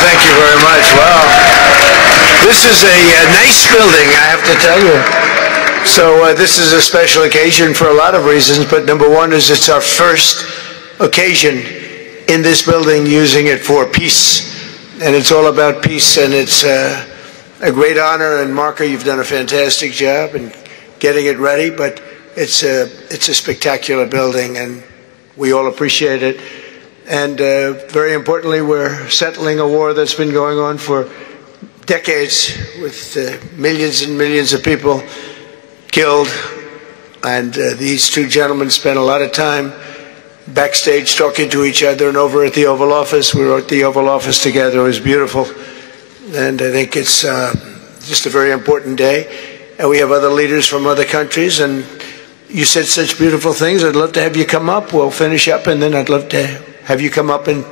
thank you very much. Wow. This is a nice building, I have to tell you. So this is a special occasion for a lot of reasons, but number one is it's our first occasion in this building using it for peace. And it's all about peace, and it's a great honor. And Marco, you've done a fantastic job in getting it ready, but it's a spectacular building, and we all appreciate it. And very importantly, we're settling a war that's been going on for decades with millions and millions of people killed. And these two gentlemen spent a lot of time backstage talking to each other, and over at the Oval Office. We were at the Oval Office together. It was beautiful. And I think it's just a very important day. And we have other leaders from other countries, and you said such beautiful things. I'd love to have you come up. We'll finish up, and then I'd love to have you come up, and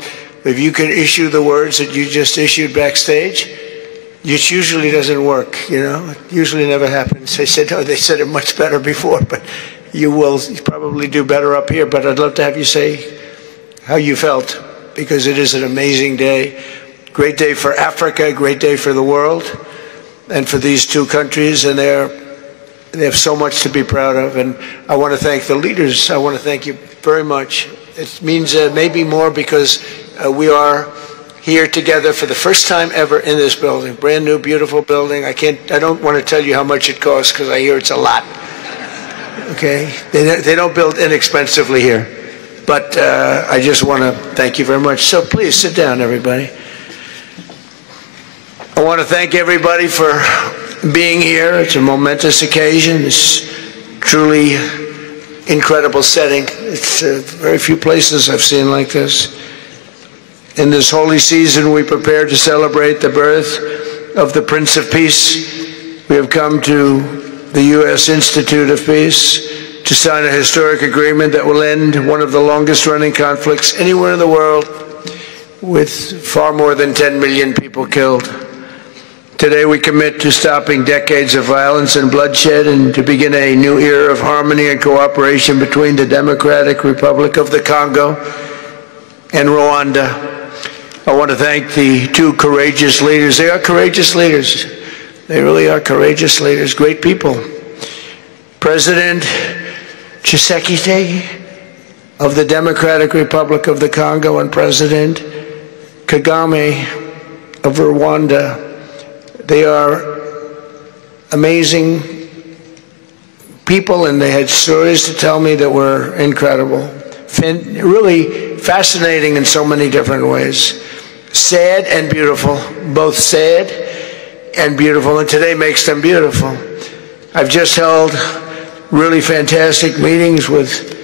if you can issue the words that you just issued backstage. It usually doesn't work, you know. It usually never happens. They said, oh, they said it much better before, but you will probably do better up here. But I'd love to have you say how you felt, because it is an amazing day. Great day for Africa, great day for the world, and for these two countries, and they have so much to be proud of. And I want to thank the leaders. I want to thank you very much. It means maybe more because we are here together for the first time ever in this building. Brand new, beautiful building. I don't want to tell you how much it costs, because I hear it's a lot. Okay? They don't build inexpensively here. But I just want to thank you very much. So please sit down, everybody. I want to thank everybody for being here. It's a momentous occasion. It's truly incredible setting. It's very few places I've seen like this. In this holy season, we prepare to celebrate the birth of the Prince of Peace. We have come to the U.S. Institute of Peace to sign a historic agreement that will end one of the longest-running conflicts anywhere in the world, with far more than 10 million people killed. Today, we commit to stopping decades of violence and bloodshed and to begin a new era of harmony and cooperation between the Democratic Republic of the Congo and Rwanda. I want to thank the two courageous leaders. They are courageous leaders. They really are courageous leaders, great people. President Tshisekedi of the Democratic Republic of the Congo and President Kagame of Rwanda. They are amazing people, and they had stories to tell me that were incredible. Really fascinating in so many different ways. Sad and beautiful, both sad and beautiful, and today makes them beautiful. I've just held really fantastic meetings with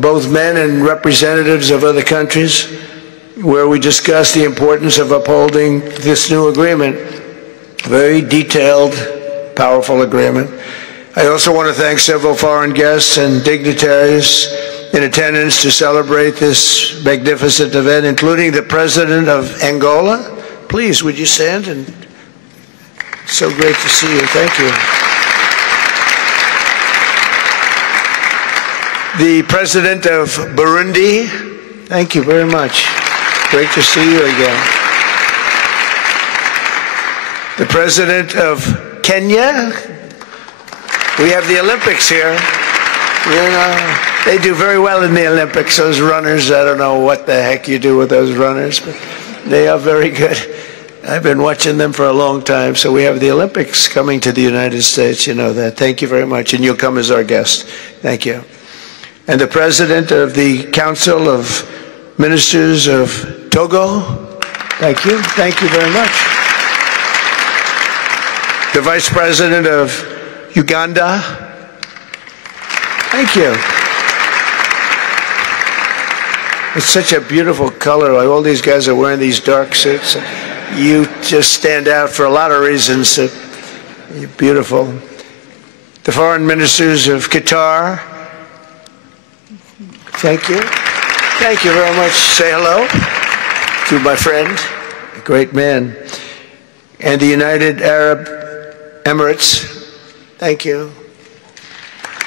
both men and representatives of other countries where we discussed the importance of upholding this new agreement. Very detailed, powerful agreement. I also want to thank several foreign guests and dignitaries in attendance to celebrate this magnificent event, including the President of Angola. Please, would you stand? And so great to see you. Thank you. The President of Burundi. Thank you very much. Great to see you again. The President of Kenya. We have the Olympics here. You know, they do very well in the Olympics, those runners. I don't know what the heck you do with those runners, but they are very good. I've been watching them for a long time. So we have the Olympics coming to the United States. You know that. Thank you very much. And you'll come as our guest. Thank you. And the President of the Council of Ministers of Togo. Thank you. Thank you very much. The Vice President of Uganda. Thank you. It's such a beautiful color. Like all these guys are wearing these dark suits. You just stand out for a lot of reasons. You're beautiful. The Foreign Ministers of Qatar. Thank you. Thank you very much. Say hello to my friend, a great man. And the United Arab Emirates. Thank you.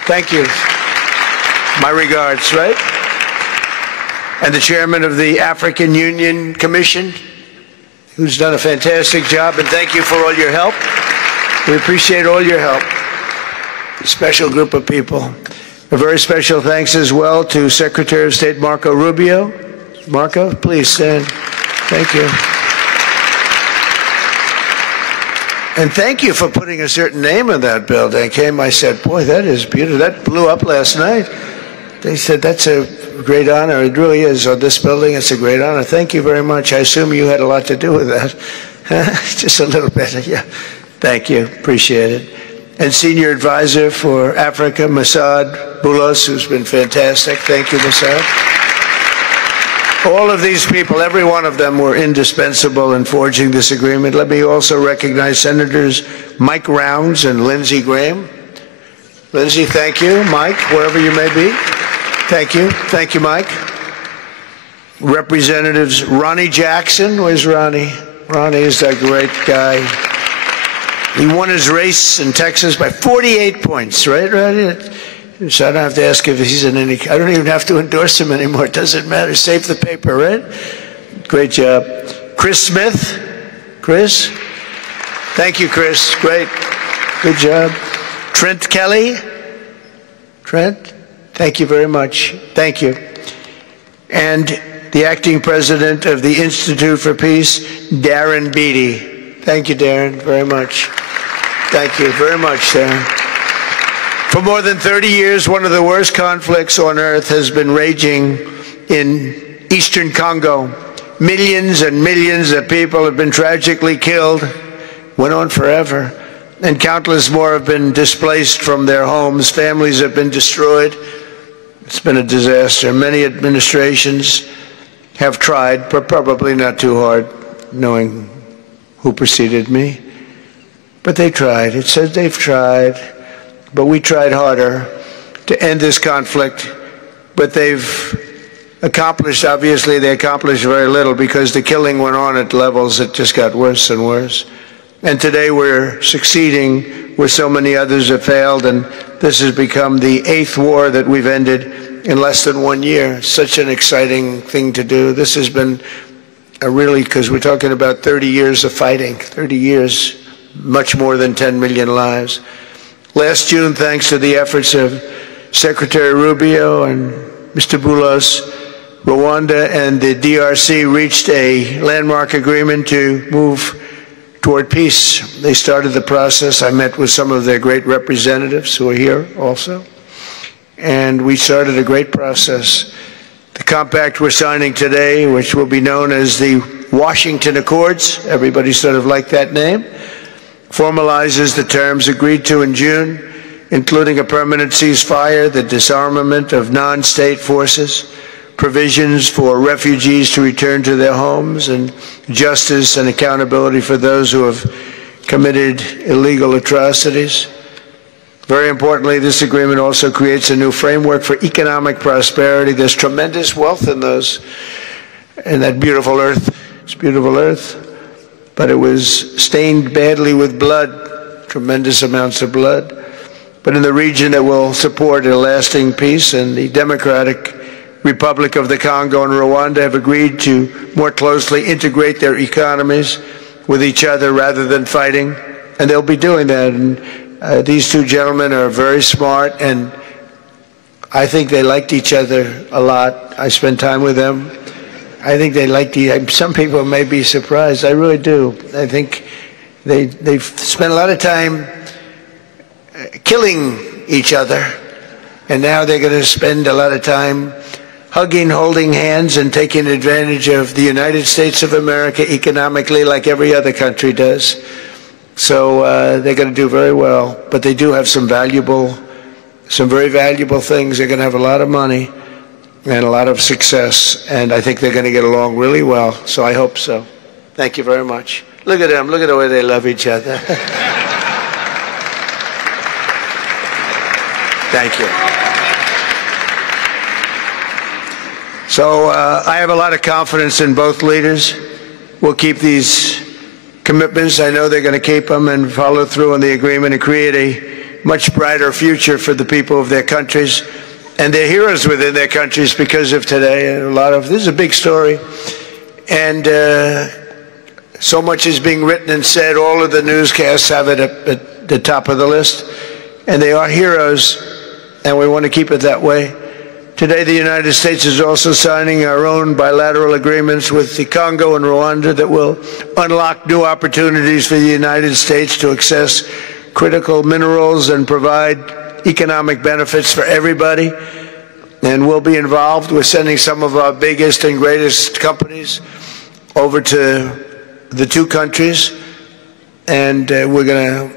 Thank you. My regards, right? And the chairman of the African Union Commission. who's done a fantastic job, and thank you for all your help. We appreciate all your help. A special group of people. A very special thanks as well to Secretary of State Marco Rubio. Marco, please stand. Thank you. And thank you for putting a certain name in that building. I said, boy, that is beautiful. That blew up last night. They said, that's a great honor. It really is. On this building, it's a great honor. Thank you very much. I assume you had a lot to do with that. Just a little bit. Yeah. Thank you. Appreciate it. And Senior Advisor for Africa, Masad Boulos, who's been fantastic. Thank you, Masad. All of these people, every one of them were indispensable in forging this agreement. Let me also recognize Senators Mike Rounds and Lindsey Graham. Lindsey, thank you. Mike, wherever you may be. Thank you. Thank you, Mike. Representatives Ronnie Jackson. Where's Ronnie? Ronnie is that great guy. He won his race in Texas by 48 points, right, Ronnie? So I don't have to ask if he's in any, I don't even have to endorse him anymore. It doesn't matter. Save the paper, right? Great job. Chris Smith. Chris? Thank you, Chris. Great. Good job. Trent Kelly. Trent? Thank you very much. Thank you. And the acting president of the Institute for Peace, Darren Beatty. Thank you, Darren, very much. Thank you very much, Darren. For more than 30 years, one of the worst conflicts on earth has been raging in eastern Congo. Millions and millions of people have been tragically killed, went on forever, and countless more have been displaced from their homes. Families have been destroyed. It's been a disaster. Many administrations have tried, but probably not too hard, knowing who preceded me. But they tried. It says they've tried. But we tried harder to end this conflict. But they've accomplished, obviously, they accomplished very little because the killing went on at levels that just got worse and worse. And today we're succeeding where so many others have failed. And this has become the 8th war that we've ended in less than 1 year. Such an exciting thing to do. This has been a really, because we're talking about 30 years of fighting, 30 years, much more than 10 million lives. Last June, thanks to the efforts of Secretary Rubio and Mr. Boulos, Rwanda and the DRC reached a landmark agreement to move toward peace. They started the process. I met with some of their great representatives who are here also. And we started a great process. The compact we're signing today, which will be known as the Washington Accords, everybody sort of liked that name, formalizes the terms agreed to in June, including a permanent ceasefire, the disarmament of non-state forces, provisions for refugees to return to their homes, and justice and accountability for those who have committed illegal atrocities. Very importantly, this agreement also creates a new framework for economic prosperity. There's tremendous wealth in that beautiful earth. It's beautiful earth. But it was stained badly with blood, tremendous amounts of blood. But in the region that will support a lasting peace, and the Democratic Republic of the Congo and Rwanda have agreed to more closely integrate their economies with each other rather than fighting. And they'll be doing that. And these two gentlemen are very smart, and I think they liked each other a lot. I spent time with them. I think they liked some people may be surprised. I really do. I think they've spent a lot of time killing each other, and now they're going to spend a lot of time hugging, holding hands, and taking advantage of the United States of America economically like every other country does. So they're going to do very well. But they do have some very valuable things. They're going to have a lot of money and a lot of success, and I think they're going to get along really well, so I hope so. Thank you very much. Look at them. Look at the way they love each other. Thank you. So I have a lot of confidence in both leaders. We'll keep these commitments. I know they're going to keep them and follow through on the agreement and create a much brighter future for the people of their countries. And they're heroes within their countries because of today. And this is a big story. And So much is being written and said. All of the newscasts have it at the top of the list. And they are heroes, and we want to keep it that way. Today, the United States is also signing our own bilateral agreements with the Congo and Rwanda that will unlock new opportunities for the United States to access critical minerals and provide economic benefits for everybody. And we'll be involved with sending some of our biggest and greatest companies over to the two countries. And we're going to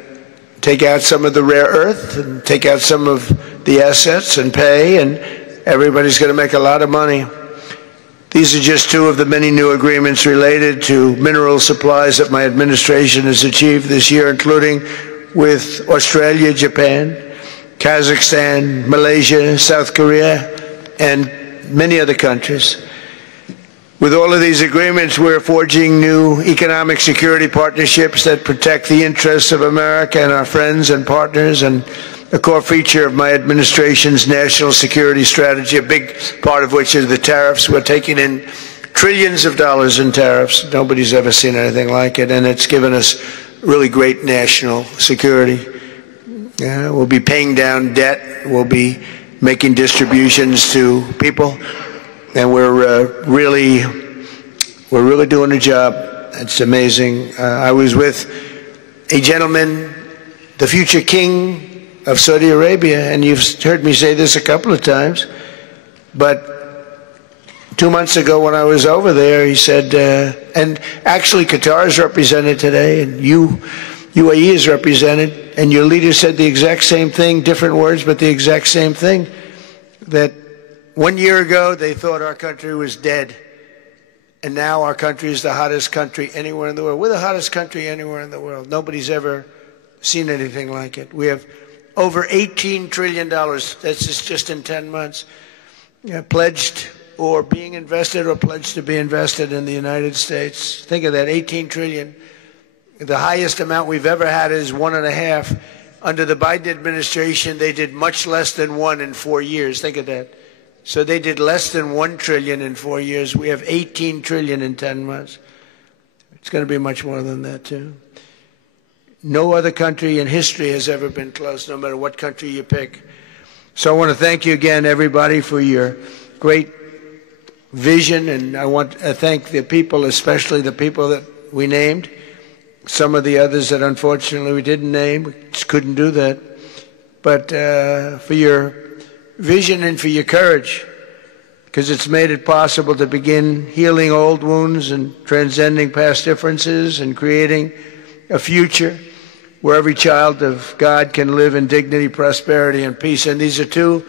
take out some of the rare earth and take out some of the assets and pay, and everybody's going to make a lot of money. These are just two of the many new agreements related to mineral supplies that my administration has achieved this year, including with Australia, Japan, Kazakhstan, Malaysia, South Korea, and many other countries. With all of these agreements, we're forging new economic security partnerships that protect the interests of America and our friends and partners, and a core feature of my administration's national security strategy, a big part of which is the tariffs. We're taking in trillions of dollars in tariffs. Nobody's ever seen anything like it, and it's given us really great national security. We'll be paying down debt. We'll be making distributions to people. And we're really doing a job. It's amazing. I was with a gentleman, the future king of Saudi Arabia, and you've heard me say this a couple of times, but 2 months ago when I was over there, he said, and actually Qatar is represented today, and UAE is represented, and your leader said the exact same thing, different words, but the exact same thing, that 1 year ago, they thought our country was dead, and now our country is the hottest country anywhere in the world. We're the hottest country anywhere in the world. Nobody's ever seen anything like it. We have over $18 trillion, that's just in 10 months, pledged or being invested or pledged to be invested in the United States. Think of that, 18 trillion. The highest amount we've ever had is 1.5. Under the Biden administration, they did much less than 1 in 4 years. Think of that. So they did less than 1 trillion in 4 years. We have 18 trillion in 10 months. It's going to be much more than that, too. No other country in history has ever been close, no matter what country you pick. So I want to thank you again, everybody, for your great vision. And I want to thank the people, especially the people that we named. Some of the others that unfortunately we didn't name, we just couldn't do that. But for your vision and for your courage, because it's made it possible to begin healing old wounds and transcending past differences and creating a future where every child of God can live in dignity, prosperity, and peace. And these are two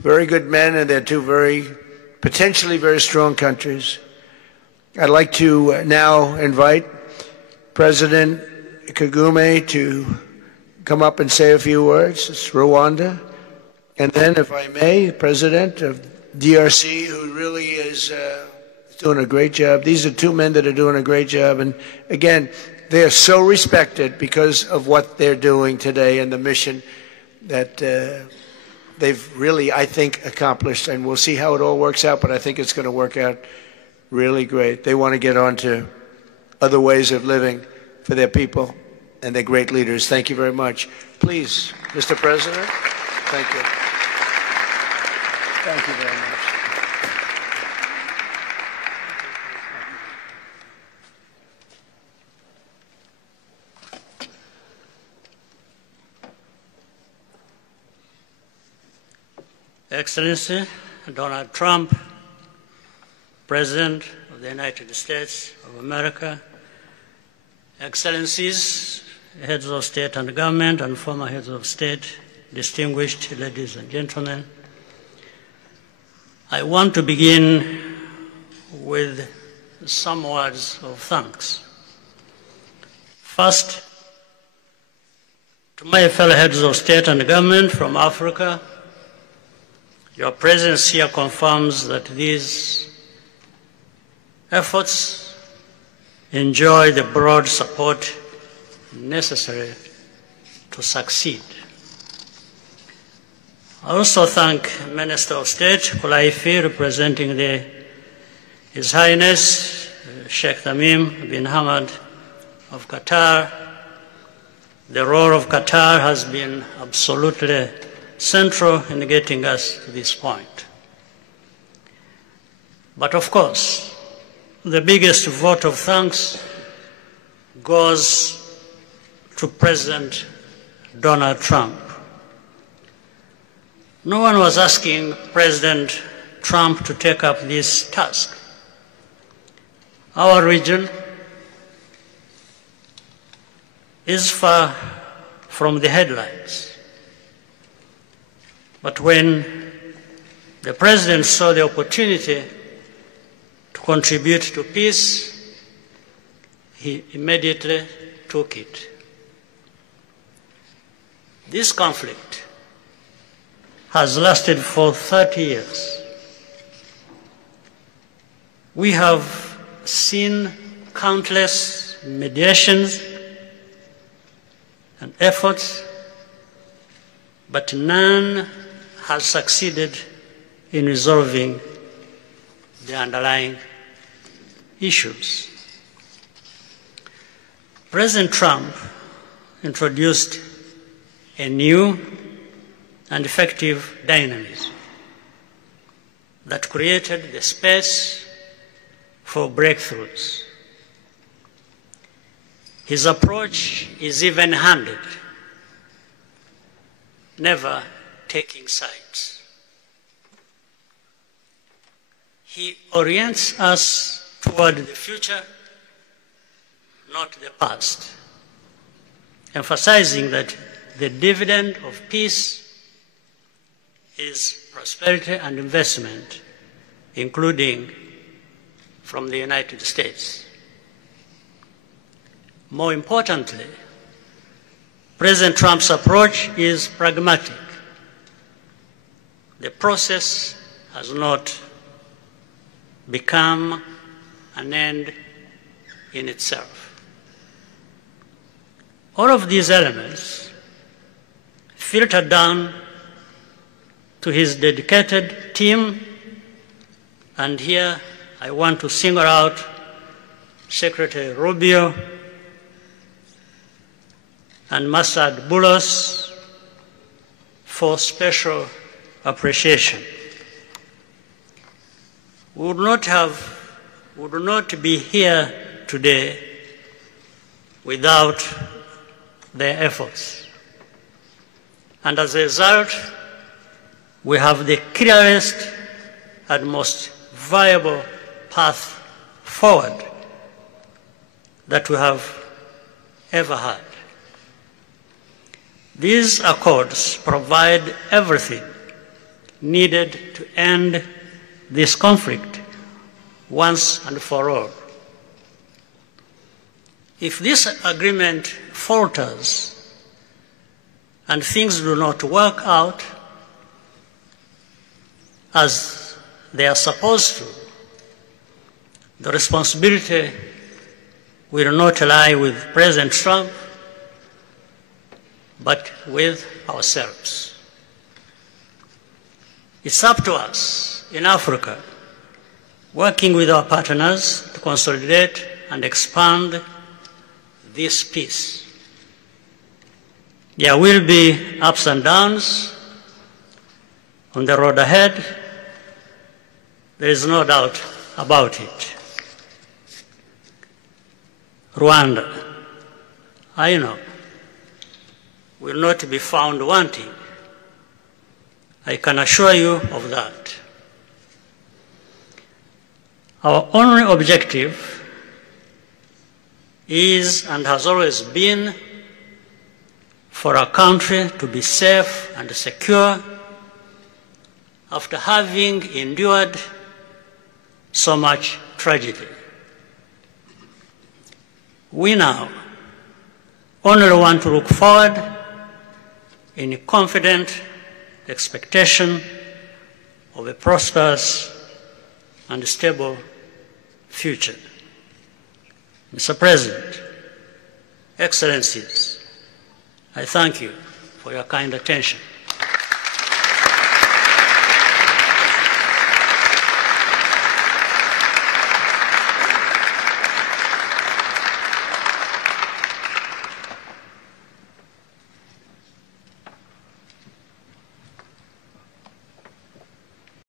very good men, and they're two potentially very strong countries. I'd like to now invite President Kagame to come up and say a few words. It's Rwanda. And then, if I may, President of DRC, who really is doing a great job. These are two men that are doing a great job. And again, they are so respected because of what they're doing today and the mission that they've really, I think, accomplished. And we'll see how it all works out, but I think it's going to work out really great. They want to get on to other ways of living for their people, and they're great leaders. Thank you very much. Please, Mr. President. Thank you. Thank you very much. Excellency Donald Trump, President of the United States of America, Excellencies, heads of state and government and former heads of state, distinguished ladies and gentlemen, I want to begin with some words of thanks. First, to my fellow heads of state and government from Africa, your presence here confirms that these efforts enjoy the broad support necessary to succeed. I also thank Minister of State Kulaifi, representing His Highness Sheikh Tamim bin Hamad of Qatar. The role of Qatar has been absolutely central in getting us to this point. But of course, the biggest vote of thanks goes to President Donald Trump. No one was asking President Trump to take up this task. Our region is far from the headlines. But when the President saw the opportunity to contribute to peace, he immediately took it. This conflict has lasted for 30 years. We have seen countless mediations and efforts, but none has succeeded in resolving the underlying issues. President Trump introduced a new and effective dynamism that created the space for breakthroughs. His approach is even-handed, never taking sides. He orients us toward the future, not the past, emphasizing that the dividend of peace is prosperity and investment, including from the United States. More importantly, President Trump's approach is pragmatic. The process has not become an end in itself. All of these elements filter down to his dedicated team, and here I want to single out Secretary Rubio and Masad Boulos for special appreciation. We would not be here today without their efforts. And as a result, we have the clearest and most viable path forward that we have ever had. These accords provide everything needed to end this conflict once and for all. If this agreement falters and things do not work out as they are supposed to, the responsibility will not lie with President Trump, but with ourselves. It's up to us in Africa, working with our partners to consolidate and expand this peace. There will be ups and downs on the road ahead. There is no doubt about it. Rwanda, I know, will not be found wanting. I can assure you of that. Our only objective is and has always been for our country to be safe and secure after having endured so much tragedy. We now only want to look forward in confident expectation of a prosperous and stable future. Mr. President, Excellencies, I thank you for your kind attention.